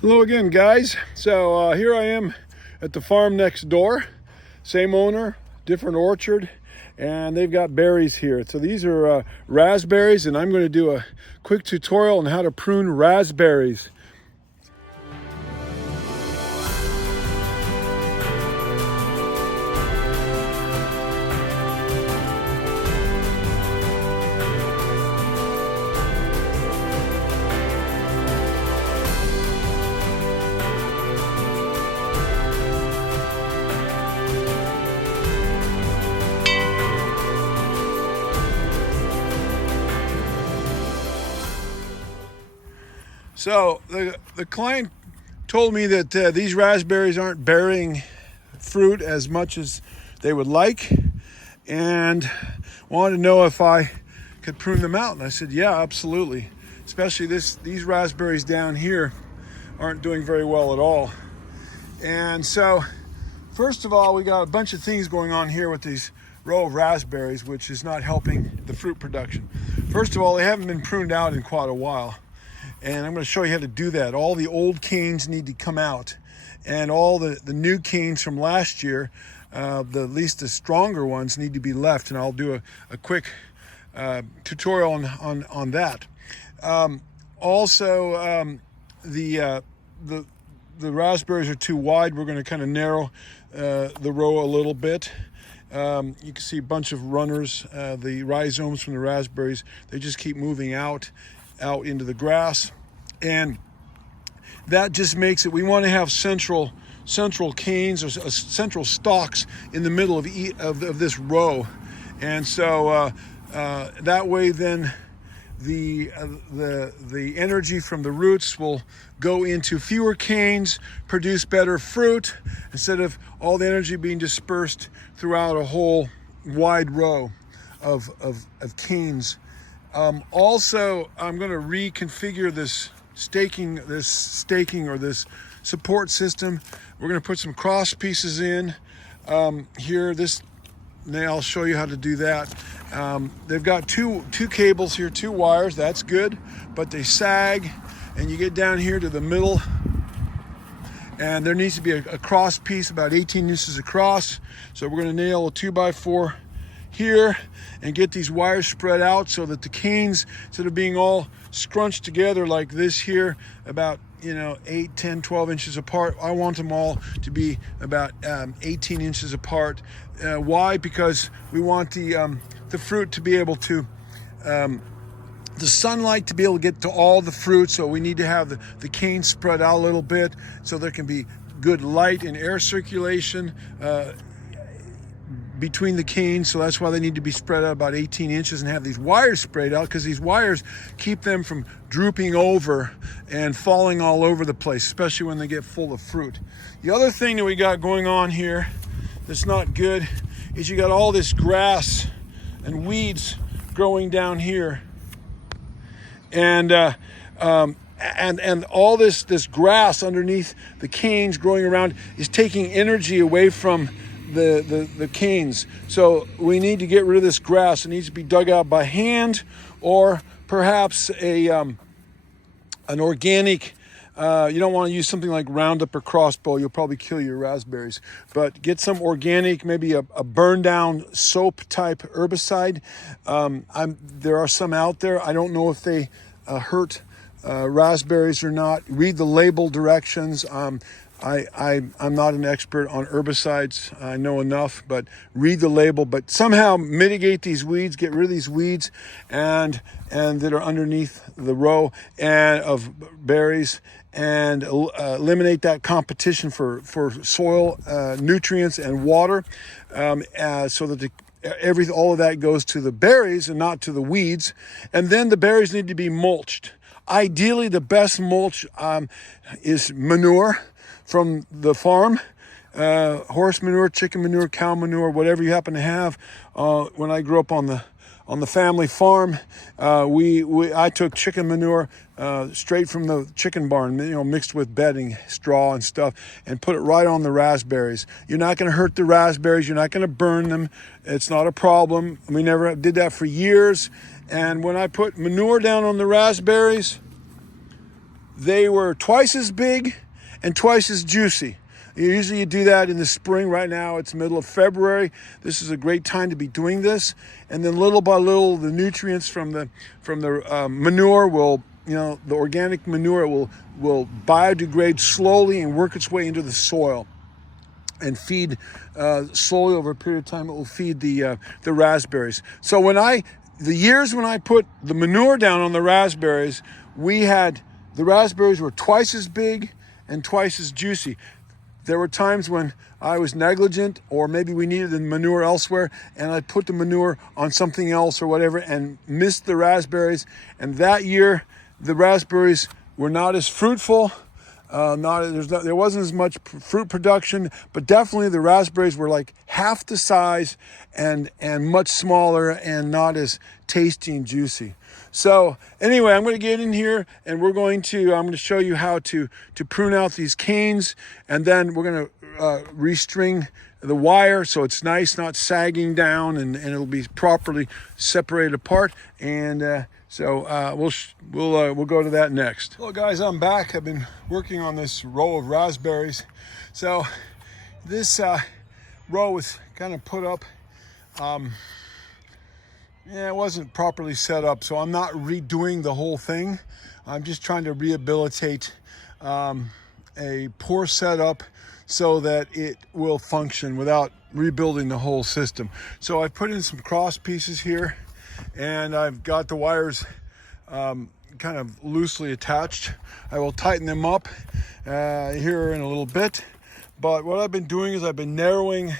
Hello again, guys. So here I am at the farm next door. Same owner, different orchard, and they've got berries here. So these are raspberries, and I'm going to do a quick tutorial on how to prune raspberries. So the client told me that these raspberries aren't bearing fruit as much as they would like, and wanted to know if I could prune them out. And I said, yeah, absolutely. Especially these raspberries down here aren't doing very well at all. And so, first of all, we got a bunch of things going on here with these row of raspberries, which is not helping the fruit production. First of all, they haven't been pruned out in quite a while. And I'm going to show you how to do that. All the old canes need to come out, and all the new canes from last year, at least the stronger ones, need to be left. And I'll do a quick tutorial on that. The raspberries are too wide. We're going to kind of narrow the row a little bit. You can see a bunch of runners, the rhizomes from the raspberries. They just keep moving out into the grass, and that just makes it, we want to have central canes or central stalks in the middle of this row. And so that way then the energy from the roots will go into fewer canes, produce better fruit, instead of all the energy being dispersed throughout a whole wide row of canes. Also, I'm going to reconfigure this staking or this support system. We're going to put some cross pieces in here. I'll show you how to do that. They've got two cables here, 2 wires. That's good, but they sag, and you get down here to the middle, and there needs to be a cross piece about 18 inches across. So we're going to nail a 2x4 here and get these wires spread out so that the canes, instead of being all scrunched together like this here, about 8, 10, 12 inches apart, I want them all to be about 18 inches apart. Why? Because we want the fruit to be able to, the sunlight to be able to get to all the fruit. So we need to have the canes spread out a little bit so there can be good light and air circulation between the canes. So that's why they need to be spread out about 18 inches and have these wires sprayed out, because these wires keep them from drooping over and falling all over the place, especially when they get full of fruit. The other thing that we got going on here that's not good is you got all this grass and weeds growing down here, and all this grass underneath the canes growing around is taking energy away from the canes. So we need to get rid of this grass. It needs to be dug out by hand, or perhaps an organic. You don't want to use something like Roundup or Crossbow. You'll probably kill your raspberries. But get some organic, maybe a burn down soap type herbicide. There are some out there. I don't know if they hurt raspberries or not. Read the label directions. I'm not an expert on herbicides. I know enough, but read the label. But somehow mitigate these weeds, get rid of these weeds and that are underneath the row and of berries, and eliminate that competition for soil, nutrients, and water, so that all of that goes to the berries and not to the weeds. And then the berries need to be mulched. Ideally, the best mulch is manure from the farm, horse manure, chicken manure, cow manure, whatever you happen to have. When I grew up on the family farm, I took chicken manure straight from the chicken barn, mixed with bedding, straw and stuff, and put it right on the raspberries. You're not going to hurt the raspberries. You're not going to burn them. It's not a problem. We never did that for years. And when I put manure down on the raspberries, they were twice as big and twice as juicy. Usually you do that in the spring. Right now it's middle of February. This is a great time to be doing this. And then little by little, the nutrients from the manure will, the organic manure will biodegrade slowly and work its way into the soil and feed slowly over a period of time. It will feed the raspberries. So the years when I put the manure down on the raspberries, the raspberries were twice as big and twice as juicy. There were times when I was negligent, or maybe we needed the manure elsewhere, and I put the manure on something else or whatever and missed the raspberries. And that year, the raspberries were not as fruitful. There wasn't as much fruit production, but definitely the raspberries were like half the size and much smaller and not as tasty and juicy. So anyway, I'm going to get in here and I'm going to show you how to prune out these canes, and then we're going to restring the wire so it's nice, not sagging down, and it'll be properly separated apart. And so we'll go to that next. Hello guys, I'm back. I've been working on this row of raspberries. So this row was kind of put up. It wasn't properly set up, so I'm not redoing the whole thing. I'm just trying to rehabilitate a poor setup so that it will function without rebuilding the whole system. So I put in some cross pieces here, and I've got the wires kind of loosely attached. I will tighten them up here in a little bit. But what I've been doing is I've been narrowing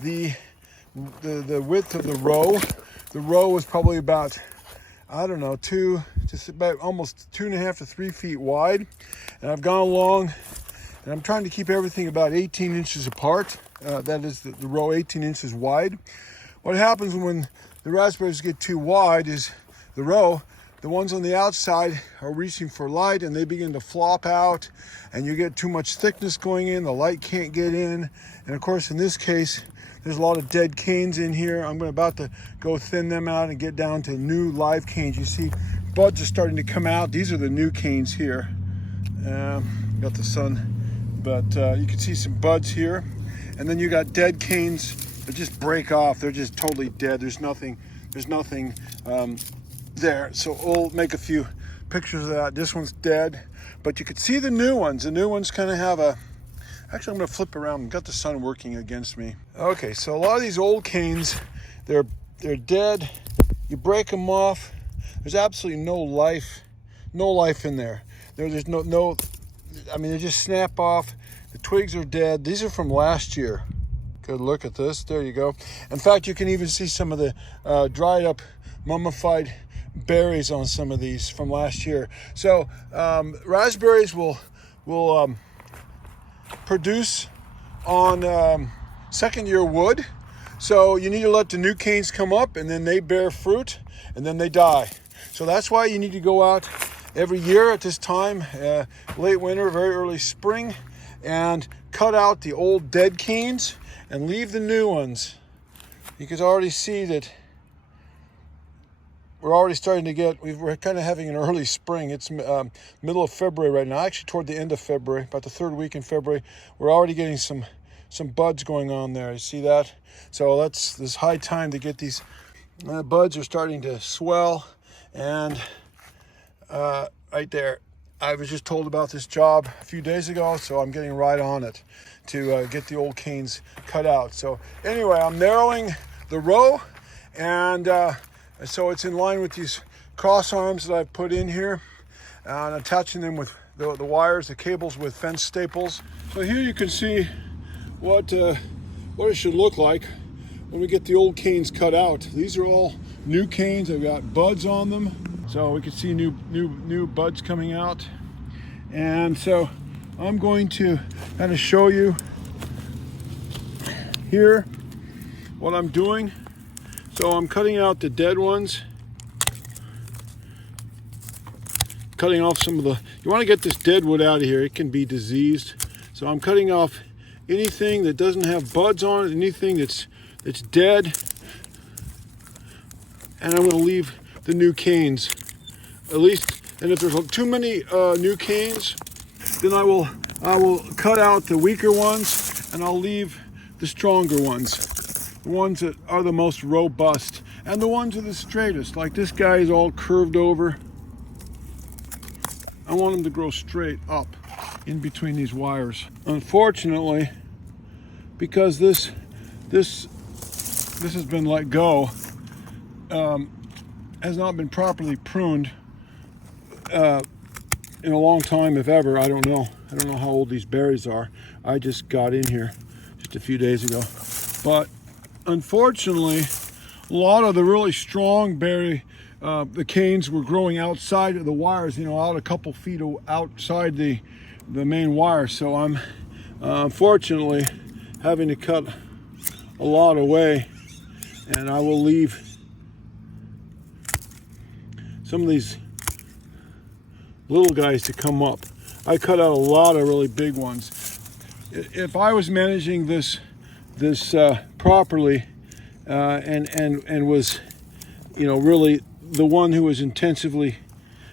the width of the row. The row was probably about, I don't know, just about almost 2.5 to 3 feet wide. And I've gone along and I'm trying to keep everything about 18 inches apart. That is the row 18 inches wide. What happens when the raspberries get too wide is the ones on the outside are reaching for light and they begin to flop out, and you get too much thickness going in, the light can't get in. And of course, in this case, there's a lot of dead canes in here. I'm about to go thin them out and get down to new live canes. You see buds are starting to come out. These are the new canes here. Got the sun, but you can see some buds here. And then you got dead canes that just break off. They're just totally dead. There's nothing there. So we'll make a few pictures of that. This one's dead, but you could see the new ones. The new ones kind of have actually, I'm going to flip around. I've got the sun working against me. Okay, so a lot of these old canes, they're dead. You break them off. There's absolutely no life in there. There's no. I mean, they just snap off. The twigs are dead. These are from last year. Good look at this. There you go. In fact, you can even see some of the dried up, mummified berries on some of these from last year. So raspberries will produce on second-year wood. So you need to let the new canes come up, and then they bear fruit, and then they die. So that's why you need to go out every year at this time, late winter, very early spring, and cut out the old dead canes and leave the new ones. You can already see that we're already starting to we're kind of having an early spring. It's middle of February right now, actually toward the end of February, about the third week in February. We're already getting some buds going on there. You see that? So this high time to get these buds are starting to swell. And right there, I was just told about this job a few days ago, so I'm getting right on it to get the old canes cut out. So anyway, I'm narrowing the row, and so it's in line with these cross arms that I've put in here, and attaching them with the wires, the cables with fence staples. So here you can see what it should look like when we get the old canes cut out. These are all new canes. They've got buds on them, so we can see new buds coming out. And so I'm going to kind of show you here what I'm doing. So I'm cutting out the dead ones, cutting off some of you want to get this dead wood out of here. It can be diseased. So I'm cutting off anything that doesn't have buds on it, anything that's dead. And I'm going to leave the new canes, at least And if there's too many new canes, then I will cut out the weaker ones and I'll leave the stronger ones, the ones that are the most robust, and the ones that are the straightest. Like this guy is all curved over. I want him to grow straight up in between these wires. Unfortunately, because this has been let go, has not been properly pruned in a long time, if ever. I don't know how old these berries are. I just got in here just a few days ago. But unfortunately, a lot of the really strong berry, the canes were growing outside of the wires, out a couple feet outside the main wire. So I'm unfortunately having to cut a lot away, and I will leave some of these little guys to come up. I cut out a lot of really big ones. If I was managing this properly and was really the one who was intensively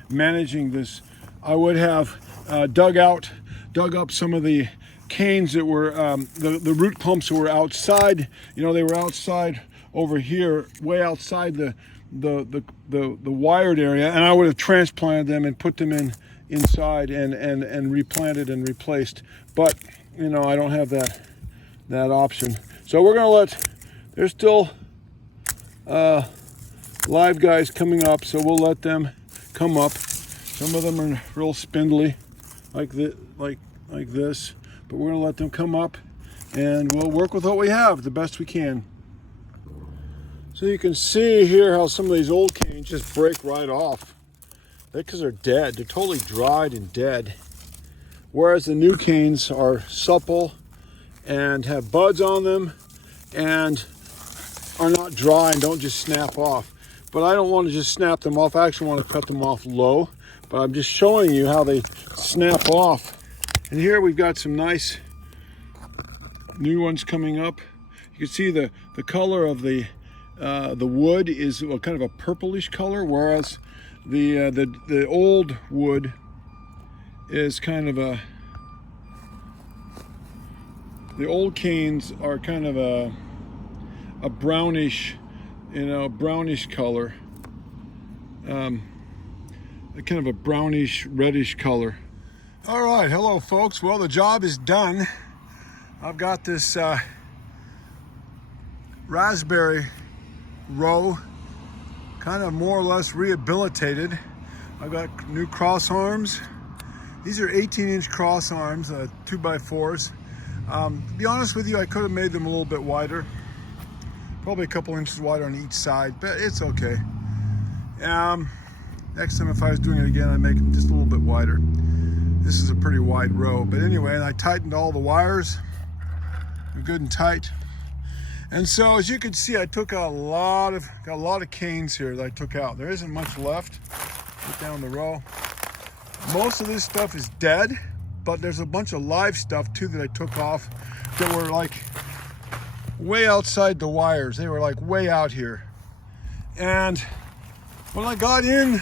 managing this, I would have dug up some of the canes that were the root clumps that were outside. They were outside over here, way outside the wired area, and I would have transplanted them and put them inside and replanted and replaced. But I don't have that option. So we're gonna there's still live guys coming up, so we'll let them come up. Some of them are real spindly, like this, but we're gonna let them come up, and we'll work with what we have the best we can. So you can see here how some of these old canes just break right off. That's because they're dead. They're totally dried and dead. Whereas the new canes are supple and have buds on them and are not dry and don't just snap off. But I don't want to just snap them off. I actually want to cut them off low. But I'm just showing you how they snap off. And here we've got some nice new ones coming up. You can see the color of the wood is kind of a purplish color, whereas the old wood is kind of the old canes are kind of a brownish, brownish color, kind of a brownish reddish color. All right, hello folks. Well, the job is done. I've got this raspberry row kind of more or less rehabilitated. I've got new cross arms. These are 18-inch cross arms, 2x4s. To be honest with you, I could have made them a little bit wider, probably a couple inches wider on each side, but it's okay. Next time if I was doing it again, I'd make them just a little bit wider. This is a pretty wide row, but anyway, and I tightened all the wires. They're good and tight. And so, as you can see, I took out got a lot of canes here that I took out. There isn't much left. Look down the row. Most of this stuff is dead, but there's a bunch of live stuff too that I took off that were like way outside the wires. They were like way out here. And when I got in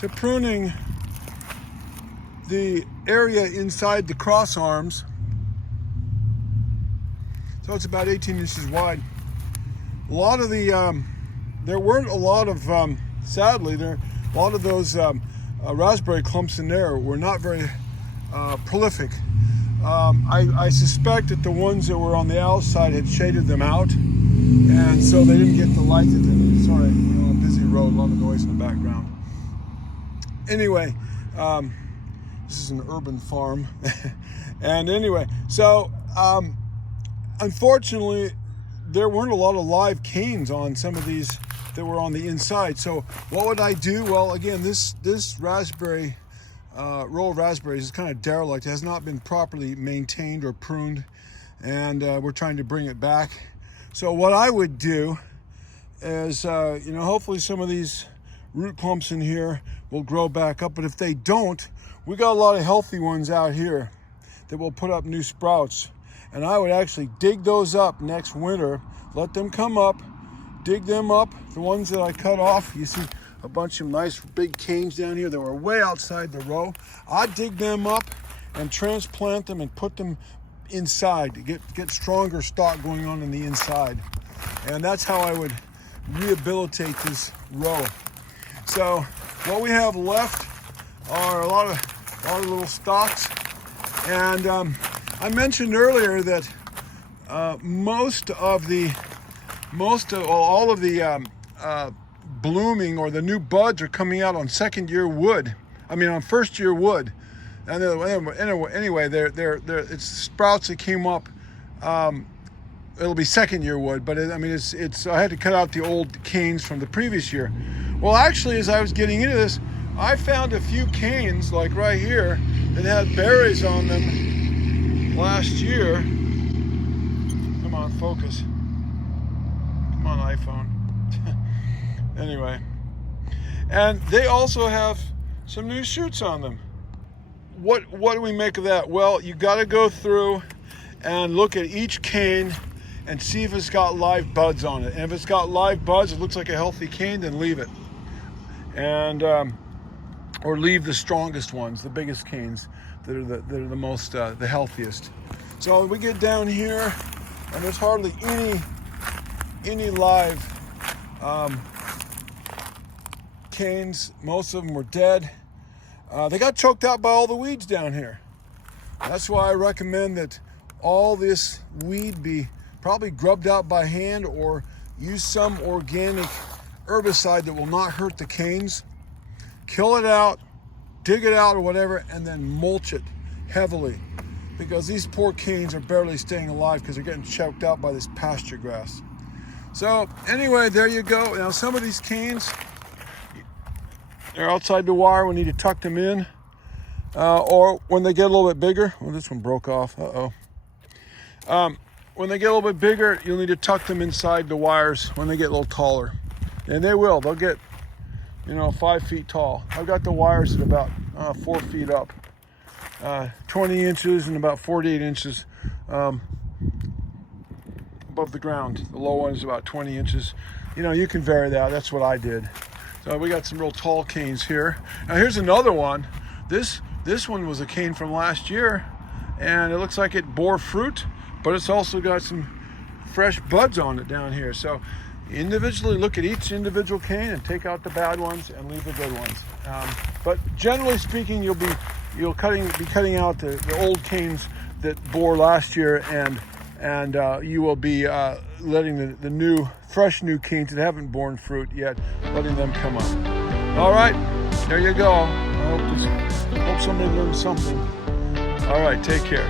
to pruning the area inside the cross arms, so it's about 18 inches wide. A lot of the, there weren't a lot of, sadly, a lot of those raspberry clumps in there were not very prolific. I suspect that the ones that were on the outside had shaded them out, and so they didn't get the light that they needed. Sorry, we're on a busy road, a lot of noise in the background. Anyway, this is an urban farm. And anyway, so, unfortunately, there weren't a lot of live canes on some of these that were on the inside. So what would I do? Well, again, this raspberry row of raspberries is kind of derelict. It has not been properly maintained or pruned, and we're trying to bring it back. So what I would do is, hopefully some of these root clumps in here will grow back up. But if they don't, we got a lot of healthy ones out here that will put up new sprouts. And I would actually dig those up next winter, let them come up, dig them up, the ones that I cut off. You see a bunch of nice big canes down here that were way outside the row. I'd dig them up and transplant them and put them inside to get stronger stock going on in the inside. And that's how I would rehabilitate this row. So what we have left are a lot of little stalks. And I mentioned earlier that all of the blooming or the new buds are coming out on on first year wood. And anyway, it's sprouts that came up. It'll be second year wood, but I had to cut out the old canes from the previous year. Well, actually, as I was getting into this, I found a few canes like right here that had berries on them last year. Come on, focus. Come on, iPhone. Anyway, and they also have some new shoots on them. What do we make of that? Well, you got to go through and look at each cane and see if it's got live buds on it. And if it's got live buds, it looks like a healthy cane, then leave it. And or leave the strongest ones, the biggest canes that are the most the healthiest. So we get down here, and there's hardly any live canes. Most of them were dead. They got choked out by all the weeds down here. That's why I recommend that all this weed be probably grubbed out by hand or use some organic herbicide that will not hurt the canes. Kill it out, dig it out or whatever, and then mulch it heavily, because these poor canes are barely staying alive because they're getting choked out by this pasture grass. So anyway, there you go. Now some of these canes, they're outside the wire. We need to tuck them in. Or when they get a little bit bigger, well, this one broke off. When they get a little bit bigger, you'll need to tuck them inside the wires when they get a little taller. And they will. They'll get, 5 feet tall. I've got the wires at about 4 feet up. 20 inches and about 48 inches above the ground. The low one is about 20 inches. You can vary that. That's what I did. So we got some real tall canes here. Now here's another one. This one was a cane from last year, and it looks like it bore fruit, but it's also got some fresh buds on it down here. So individually look at each individual cane and take out the bad ones and leave the good ones. But generally speaking, you'll be cutting out the old canes that bore last year, and you will be letting the fresh new canes that haven't borne fruit yet, letting them come up. All right, there you go. I hope somebody learned something. All right, take care.